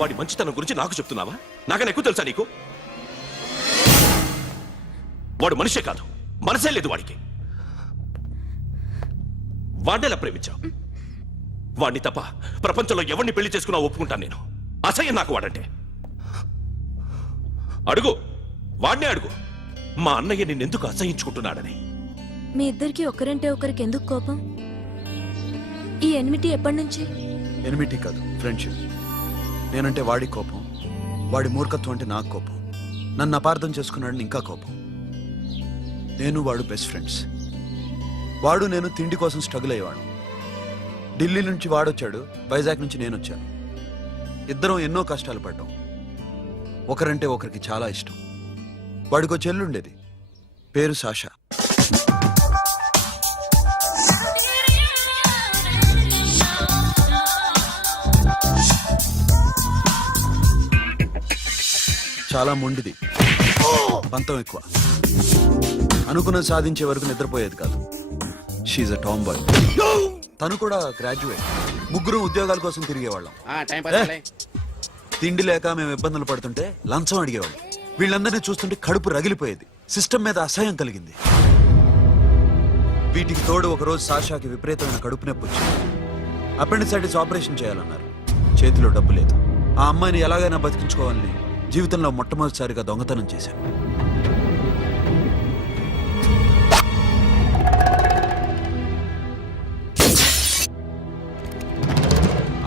వాడి మంచితనం గురించి నాకు చెప్తున్నావా? నాకన్నా ఎక్కువ తెలుసా నీకు? వాడు మనిషే కాదు, మనసే లేదు వాడికి. వాడినేలా ప్రేమించావు? వాడిని తప్ప ప్రపంచంలో ఎవరిని పెళ్లి చేసుకున్నా ఒప్పుకుంటాను నేను. అసహ్యం నాకు వాడంటే. అడుగు, వాడినే అడుగు, మా అన్నయ్య నిన్నెందుకు అసహించుకుంటున్నాడని. మీ ఇద్దరికి ఒకరంటే ఒకరికి ఎందుకు కోపం? ఈ ఎనిమిటీ ఎప్పటి నుంచి? ఎనిమిటీ కాదు, ఫ్రెండ్షిప్. నేనంటే వాడి కోపం, వాడి మూర్ఖత్వం అంటే నాకు కోపం. నన్ను అపార్థం చేసుకున్నాడని ఇంకా కోపం. నేను వాడు బెస్ట్ ఫ్రెండ్స్. వాడు నేను తిండి కోసం స్ట్రగుల్ అయ్యేవాడు. ఢిల్లీ నుంచి వాడొచ్చాడు, వైజాగ్ నుంచి నేను వచ్చాను. ఇద్దరం ఎన్నో కష్టాలు పడ్డాం. ఒకరంటే ఒకరికి చాలా ఇష్టం. వాడికో చెల్లుండేది, పేరు సాషా. చాలా మొండిది, పంతం ఎక్కువ. అనుకున్నది సాధించే వరకు నిద్రపోయేది కాదు. She a tomboy. తను కూడా గ్రాడ్యుయేట్. ముగ్గురు ఉద్యోగాల కోసం తిరిగేవాళ్ళం. తిండి లేక మేము ఇబ్బందులు పడుతుంటే లంచం అడిగేవాళ్ళం. వీళ్ళందరినీ చూస్తుంటే కడుపు రగిలిపోయేది. సిస్టమ్ మీద అసహ్యం కలిగింది. వీటికి తోడు ఒకరోజు సాషాకి విపరీతమైన కడుపు నొప్పి వచ్చింది. అపెండిసైటిస్ ఆపరేషన్ చేయాలన్నారు. చేతిలో డబ్బు లేదు. ఆ అమ్మాయిని ఎలాగైనా బతికించుకోవాలని జీవితంలో మొట్టమొదటిసారిగా దొంగతనం చేశాను.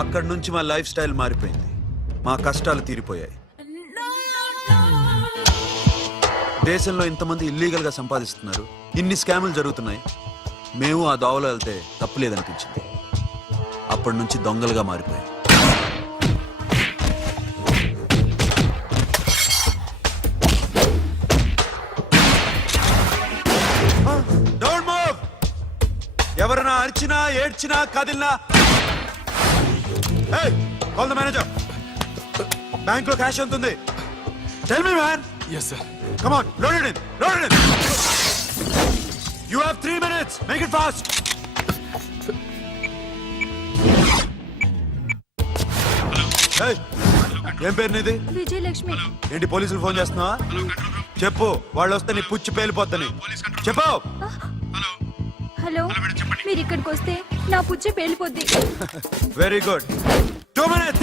అక్కడి నుంచి మా లైఫ్ స్టైల్ మారిపోయింది. మా కష్టాలు తీరిపోయాయి. దేశంలో ఇంతమంది ఇల్లీగల్ గా సంపాదిస్తున్నారు, ఇన్ని స్కాములు జరుగుతున్నాయి. మేము ఆ దోవలో వెళ్తే తప్పులేదనిపించింది. అప్పటి నుంచి దొంగలుగా మారిపోయాయి. ఎవరైనా అరిచినా ఏడ్చినా కదిలినా కాల్ ద మేనేజర్. బ్యాంక్ లో క్యాష్ ఎంత ఉంది? Tell me man. yes sir. come on, load it in, load it in. you have 3 minutes, make it fast. hey, ఏం పేరు నీది? విజయలక్ష్మి. ఏంటి పోలీసులు ఫోన్ చేస్తున్నావా? చెప్పు, వాళ్ళు వస్తే నీ పుచ్చి పేలిపోద్దని చెప్పు. హలో, మీరు ఇక్కడికి వస్తే నా పుచ్చే పేలిపోద్ది. Very good. 2 minutes.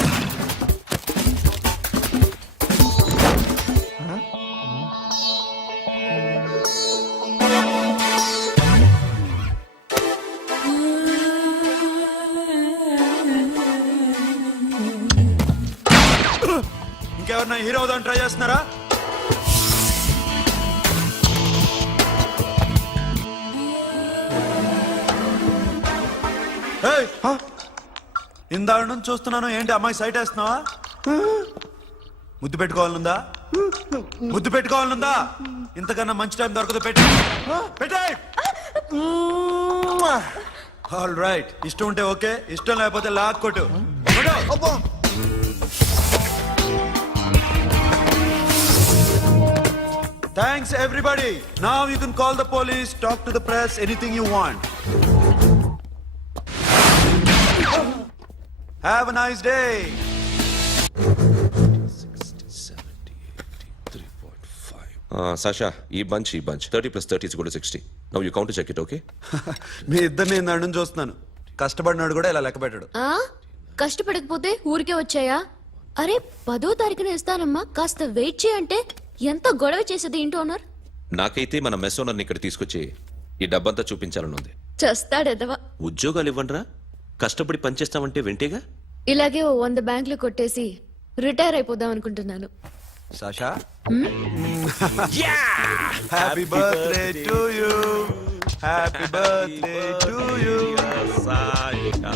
ఇంకెవరన్నా హీరో అవుదాం ట్రై చేస్తున్నారా? ఇందాక నుంచి చూస్తున్నాను, ఏంటి అమ్మాయి సైట్ వేస్తున్నావా? ముద్దు పెట్టుకోవాలనుందా? ముద్దు పెట్టుకోవాలనుందా? ఇంతకన్నా మంచి టైం దొరకదు. పెట్టే. ఆల్ రైట్, ఇష్టం ఉంటే ఓకే, ఇష్టం లేకపోతే లాక్ కొట్టు. Thanks everybody. Now you can call the police, talk to the press, anything you want. Have a nice day. 'Sasha, ఈ bunch 30 + 30 = 60. Now you count to check it, okay? మీ ఇద్దరిని నన్ను చూస్తున్నాను. కష్టపడినాడు కూడా ఇలా లెక్క పెట్టాడు. కష్టపడకపోతే ఊరికే వచ్చాయా? అరే 10వ తారీఖున ఇస్తానమ్మా, కాస్త వెయిట్ చేయంటే ఎంత గొడవ చేసేది ఇంటి ఓనర్. నాకైతే మన మెస్ ఓనర్ని ఇక్కడ తీసుకొచ్చి ఈ డబ్బంతా చూపించాలని ఉంది. చస్తాడెదవా. ఉద్యోగాలు ఇవ్వండిరా, కష్టపడి పనిచేస్తామంటే వింటేగా. ఇలాగే 100 బ్యాంకులు కొట్టేసి రిటైర్ అయిపోదాం అనుకుంటున్నాను. Sasha, happy birthday to you. Happy birthday to you Sasha.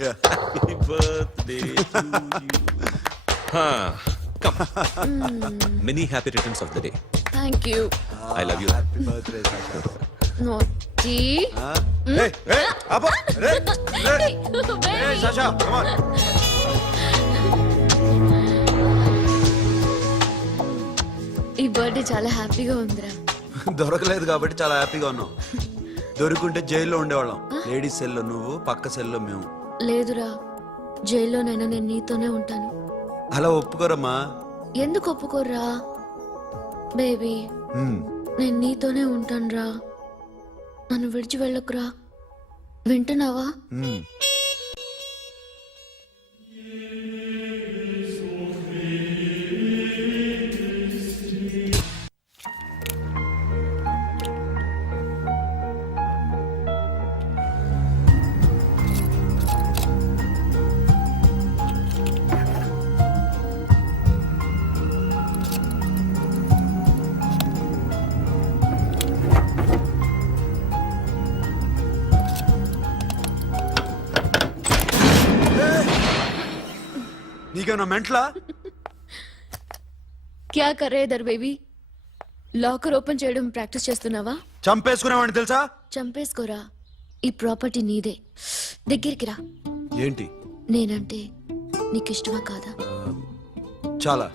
Happy birthday to you. Many happy returns of the day. Thank you. I love you. Happy birthday, Sasha. Naughty. Hey, Abba, hey, Sasha, come on. ఈ birthday చాలా హ్యాపీగా ఉందిరా. దొరకలేదు కాబట్టి చాలా హ్యాపీగా ఉన్నాం. దొరుకుంటే జైల్లో ఉండేవాళ్ళం. లేడీస్ సెల్లో నువ్వు, పక్క సెల్లో మేము. లేదురా, జైల్లోనైనా నేను నీతోనే ఉంటాను. అలా ఒప్పుకోరమ్మా. ఎందుకు ఒప్పుకోర్రా బేబీ? మ్మ్. నేను నీతోనే ఉంటానురా. నన్ను విడిచి వెళ్ళకురా. వింటున్నావా? మ్మ్. నీకేమన్నా మెంట్లా? క్యా కరే ఇధర్ బేబీ? లాకర్ ఓపెన్ చేయడం ప్రాక్టీస్ చేస్తున్నావా? చంపేసుకునేవాడిని తెలుసా? చంపేసుకోరా. ఈ ప్రాపర్టీ నీదే. దగ్గరికి రా. ఏంటి? నేనంటే నీకు ఇష్టమా కాదా? చాలా.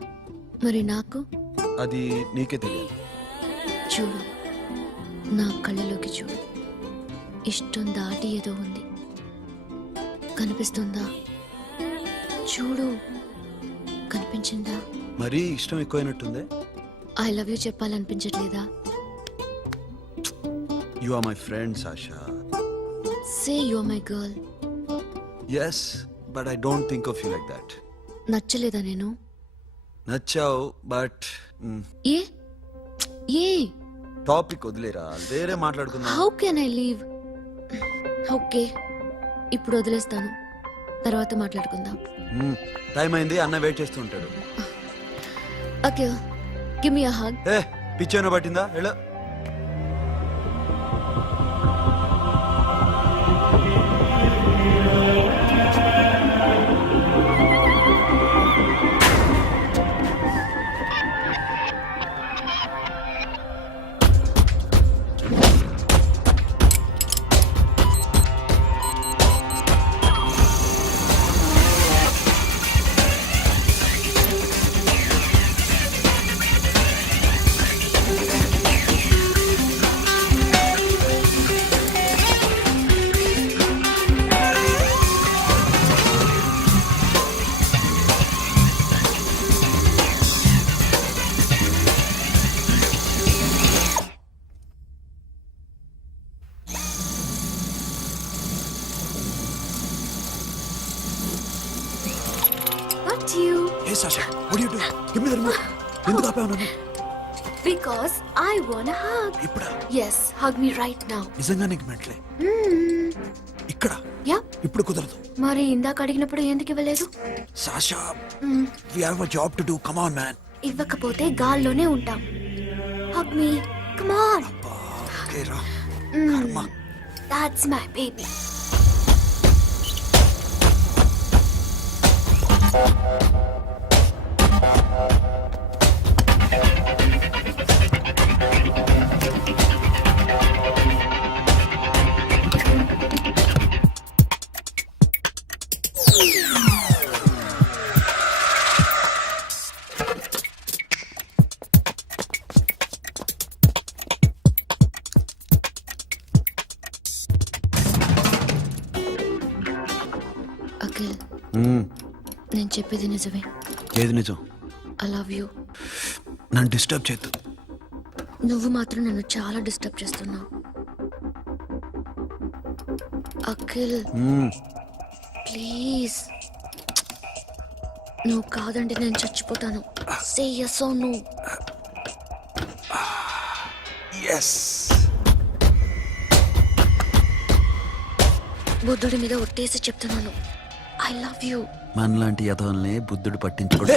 మరి నాకు? అది నీకే తెలియాలి. చూడు, నా కళ్ళలోకి చూడు. ఇష్టం దాటి ఏదో ఉంది. కనిపిస్తుందా? చూడు, కనిపించిందా? మరీ ఇష్టం ఎక్కువైనట్టుందే. ఐ లవ్ యూ చెప్పాలనిపించట్లేదా? You are my friend Sasha. Say you are my girl. Yes, but I don't think of you like that. నచ్చలేదా నేను? నచ్చావు, బట్ ఏ ఏ టాపిక్ వదిలేరా, వేరే మాట్లాడుకుందాం. How can I leave? Okay, ఇప్పుడు వదిలేస్తాను. తర్వాత మాట్లాడుకుందాం. టైం అయింది, అన్న వెయిట్ చేస్తూ ఉంటాడు. Okay, give me a hug. ఏ పిచ్చేనా పట్టిందా? ఎలా? Not you. ఏ Sasha, what are you doing? Give me the remote. ఎందుకు ఆపావు నన్ను? Because I want a hug. ఇప్పుడా? Yes, hug me right now. నిజంగా నీకు మెంట్లే? ఇక్కడ Yeah. ఇప్పుడు కుదరదు. మరి ఇందాక అడిగినప్పుడు ఎందుకు ఇవ్వలేదు? Sasha, we have a job to do. Come on, man. ఇవ్వకపోతే గాల్లోనే ఉంటాం. Hug me. Come on. Okay, రా. కర్మ. That's my baby. అఖిల్, నేను చెప్పేది నిజమే. ఏది నిజం? I love you. నన్ను డిస్టర్బ్ చేయొద్దు. నువ్వు మాత్రం నన్ను చాలా డిస్టర్బ్ చేస్తున్నావు. అఖిల్ ప్లీజ్, నువ్వు కాదంటే నేను చచ్చిపోతాను. సే yes or no. ఎస్. బుద్ధుడి మీద ఒట్టేసి చెప్తున్నాను. I love you. మనలాంటి యథవల్ని బుద్ధుడు పట్టించుకోడు.